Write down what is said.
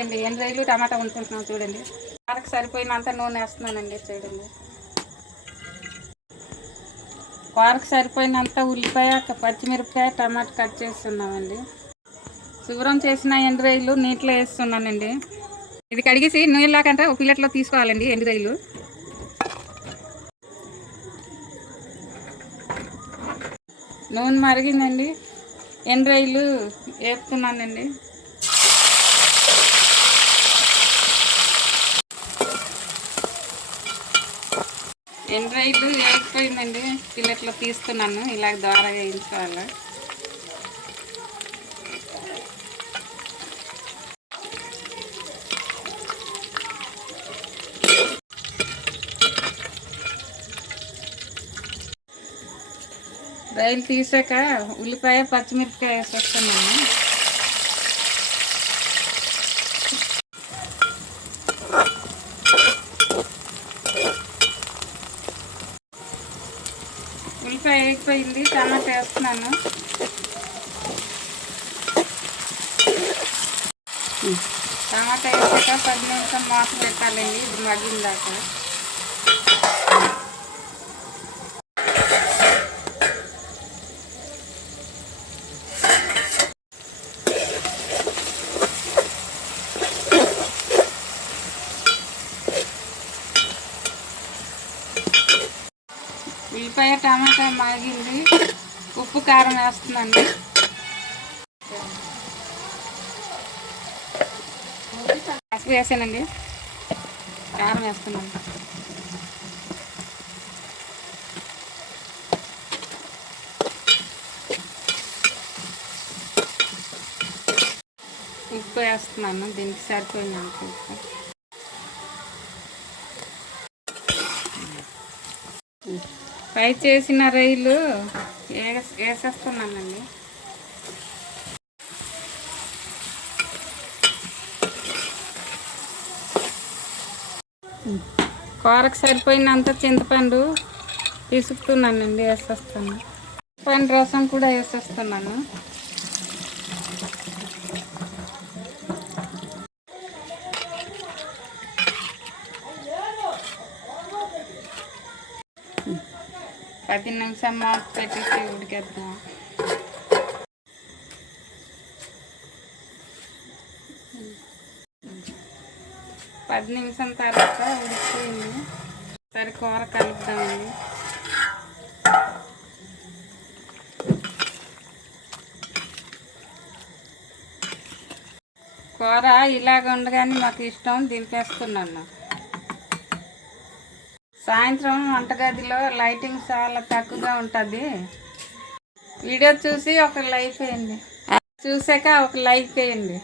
అండి ఎండ్రాయిలు టమాటా వండుకుంటున్నాం చూడండి. కూరకు సరిపోయినంత నూనె వేస్తున్నానండి చూడండి. కూరకు సరిపోయినంత ఉల్లిపాయ, పచ్చిమిరపకాయ, టమాటా కట్ చేస్తున్నామండి. శుభ్రం చేసిన ఎండ్రాయిలు నీటిలో వేస్తున్నానండి. ఇది కడిగేసి నీళ్ళలాకంటే ఒక ప్లేట్లో తీసుకోవాలండి ఎండ్రాయిలు. నూనె మరిగిందండి, ఎండ్రాయిలు వేపుతున్నానండి. ఎండ్రాయిలు వేగిపోయిందండి, ప్లేట్లో తీస్తున్నాను. ఇలా ద్వారా వేయించుకోవాలి. రైలు తీసాక ఉల్లిపాయ, పచ్చిమిరపకాయ వేసేస్తున్నాను. ఉల్లిపాయ వేగిపోయింది, టమాటా వేస్తున్నాను. టమాటా వేసాక 10 నిమిషాలు మూత పెట్టాలండి, ఇది మగ్గిందాక. ఉల్లిపాయ, టమాటా మగ్గింది, ఉప్పు, కారం వేస్తున్నాను. పసుపు వేసానండి, కారం వేస్తున్నాను. ఉప్పు వేస్తున్నాను, దీనికి సరిపోయినంత ఉప్పు. ఫ్రై చేసిన రొయ్యలు వేసేస్తున్నానండి. కూరకు సరిపోయినంత చింతపండు పిసుకుతున్నానండి, వేసేస్తాను. చింతపండు రసం కూడా వేసేస్తున్నాను. పది నిమిషం మూత పెట్టేసి ఉడికేద్దాం. పది నిమిషం తర్వాత ఉడికిపోయింది. సరే కూర కలుపుదామండి. కూర ఇలాగ ఉండగానే మాకు ఇష్టం, దింపేస్తున్నాను. సాయంత్రం వంటగదిలో లైటింగ్ చాలా తక్కువగా ఉంటుంది. వీడియో చూసి ఒక లైక్ వేయండి, చూసాక ఒక లైక్ వేయండి.